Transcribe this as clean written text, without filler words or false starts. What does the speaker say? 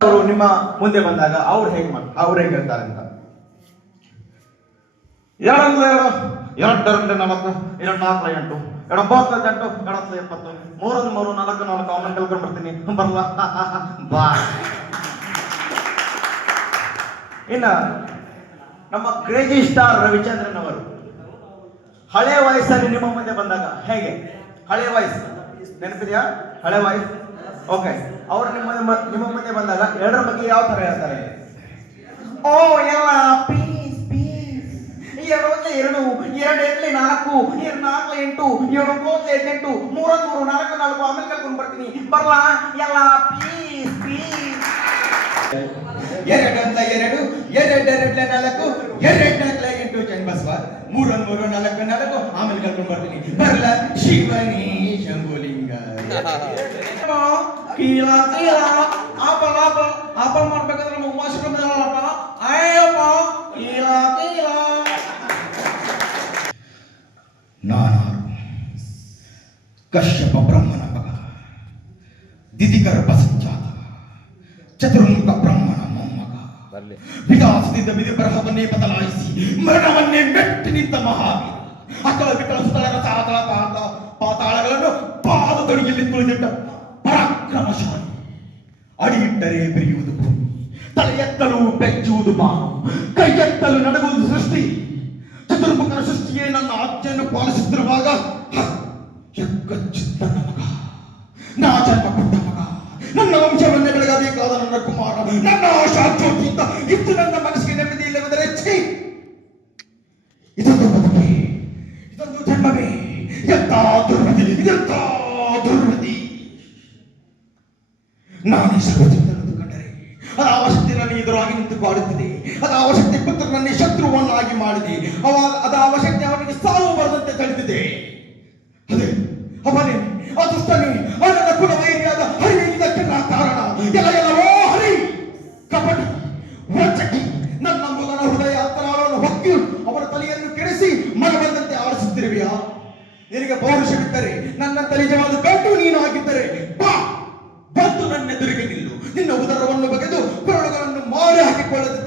ಅವರು ನಿಮ್ಮ ಮುಂದೆ ಬಂದಾಗ ಅವ್ರು ಹೇಗೆ ಹೇಳ್ತಾರೆ ಅಂತ. 2 2 2 4 2 4 8 2 9 8 2 70 3 3 4 4 ಅವನ್ನ ಕಲ್ಕೊಂಡು ಬರ್ತೀನಿ ಬರಲ್ಲ ಬಾ. ಇನ್ನ ನಮ್ಮ ಕ್ರೇಜಿ ಸ್ಟಾರ್ ರವಿಚಂದ್ರನ್ ಅವರು ಹಳೆ ವಯಸ್ಸಲ್ಲಿ ನಿಮ್ಮ ಮುಂದೆ ಬಂದಾಗ ಹೇಗೆ, ಹಳೆ ವಯಸ್ಸು ನೆನಪಿದೆಯಾ? ಹಳೆ ವಯಸ್ಸು ಓಕೆ. ಅವರು ನಿಮ್ಮ ಮುಂದೆ ಬಂದಾಗ 2ರ ಬಗ್ಗೆ ಯಾವ ತರ ಹೇಳ್ತಾರೆ? ಓ ಎಲ್ಲ ಪೀಸ್ ಪೀಸ್, 2 1 2 2 8 4 2 4 8 7 9 8 3 3 4 4 ಆಮೇಲೆ ಕರ್ಕೊಂಡು ಬರ್ತೀನಿ ಬರಲ್ಲ ಎಲ್ಲ ಪೀಸ್ ಪೀಸ್. 2 2 2 4 2 4 8 ಚನ್ನಬಸವ 3 3 4 4 ಆಮೇಲೆ ಕರ್ಕೊಂಡು ಬರ್ತೀನಿ ಬರಲ್ಲ ಶಿವನೇ ಶಂಭುಲಿಂಗ. ಕೀಲ ಕೀಲ ಆಪಲ್ ಆಪಲ್ ಆಪಲ್ ಮಾಡ್ಬೇಕಾದ್ರೆ ನಮ್ಮ ಉಮಾಶ್ರಮ ಅಯ್ಯಪ್ಪ ಕೀಲ ಕೀಲ. ನಾನಾರು ಕಶ್ಯಪ ಬ್ರಹ್ಮನ ಮಗ, ದಿದಿಗರ್ಭ ಸಂಜಾತ, ಚತುರ್ಮುಖ ಬ್ರಹ್ಮನ ಮೊಮ್ಮಗ, ವಿಲಾಸದಿಂದ ವಿಧಿ ಬರಹವನ್ನೇ ಬದಲಾಯಿಸಿ ಮರಣವನ್ನೇ ಮೆಟ್ಟಿ ನಿಂತ ಮಹಾವೀರ, ಅಕಲ ವಿಕಲ ಸುತಳರ ಸಾತಳ ಪಾತಾಳಗಳನ್ನು ಪಾದದಡಿಯಲ್ಲಿ ತುಳಿದಿಟ್ಟ ಪರಾಕ್ರಮಶಾಲಿ. ಅಡಿಯಿಟ್ಟರೆ ಬೆರೆಯುವುದು ಭೂಮಿ, ತಲೆ ಎತ್ತಲು ಬೆಚ್ಚುವುದು ಬಾನು, ಕೈ ಎತ್ತಲು ನಡಗುವುದು ಸೃಷ್ಟಿ. ಚತುರ್ಮುಖನ ಸೃಷ್ಟಿಯೇ ನನ್ನ ಆಜ್ಞೆಯನ್ನು ಪಾಲಿಸುತ್ತಿರುವಾಗ ಚಿತ್ತ ಮಗ, ನಾ ಜನ್ಮ ಕೊಟ್ಟ ಮಗ, ನನ್ನ ವಂಶವನ್ನೇ ಬೆಳಗಬೇಕಾದ ನನ್ನ ಕುಮಾರ, ನನ್ನ ಆಶಾ ಜ್ಯೋತಿಯಿಂದ ಇತ್ತು ನನ್ನ ಮನಸ್ಸಿಗೆ ನೆಮ್ಮದಿ ಇಲ್ಲವೆಂದರೆ ಛೀ, ಇದೊಂದು ಬದುಕೆ, ಇದೊಂದು ಜನ್ಮವೇ, ಎಂತ ದುರ್ಮತಿ, ಇದೆಂತ ದುರ್ಮತಿ. ನಾನು ಈ ಸರ್ವಜೀವನನ್ನು ಕಂಡರೆ ಅದು ಅವಶಕ್ತಿ ನನ್ನ ಎದುರಾಗಿ ನಿಂತು ಕಾಡುತ್ತಿದೆ, ಅದು ಅವಶಕ್ತಿ ಪುತ್ರನನ್ನೇ ಶತ್ರುವನ್ನಾಗಿ ಮಾಡಿದೆ, ಅದು ಅವಶಕ್ತಿ ಅವನಿಗೆ ಸಾವು ಬರದಂತೆ ತಡೆದಿದೆ. ಅದೇ ಅವನೇ ಅದೃಷ್ಟನೇ ನನ್ನ ಕುಲವೈರಿಯಾದ ಹರಿ, ಇದಕ್ಕೆಲ್ಲ ಕಾರಣ ಎಲ್ಲವೋ ಹರಿ. ಕಪಟಿ ವಂಚಕಿ ನನ್ನ ಮಗನ ಹೃದಯ ಅಂತರಾಳವನ್ನು ಹೊಕ್ಕಿ ಅವರ ತಲೆಯನ್ನು ಕೆಡಿಸಿ ಮನ ಬಂದಂತೆ ಆಡಿಸುತ್ತಿರುವೆಯಾ? ನಿನಗೆ ಪೌರುಷವಿದ್ದರೆ ನನ್ನ ತಲೆಜವಾದ ಗಂಟು ನೀನು ಆಗಿದ್ದರೆ ಬಾ, ಬಂದು ನನ್ನ ಎದುರಿಗೆ ನಿಲ್ಲು, ನಿನ್ನ ಉದರವನ್ನು ಬಗೆದು ಕೊರಳುಗಳನ್ನು ಮಾಡಿ ಹಾಕಿಕೊಳ್ಳದೆ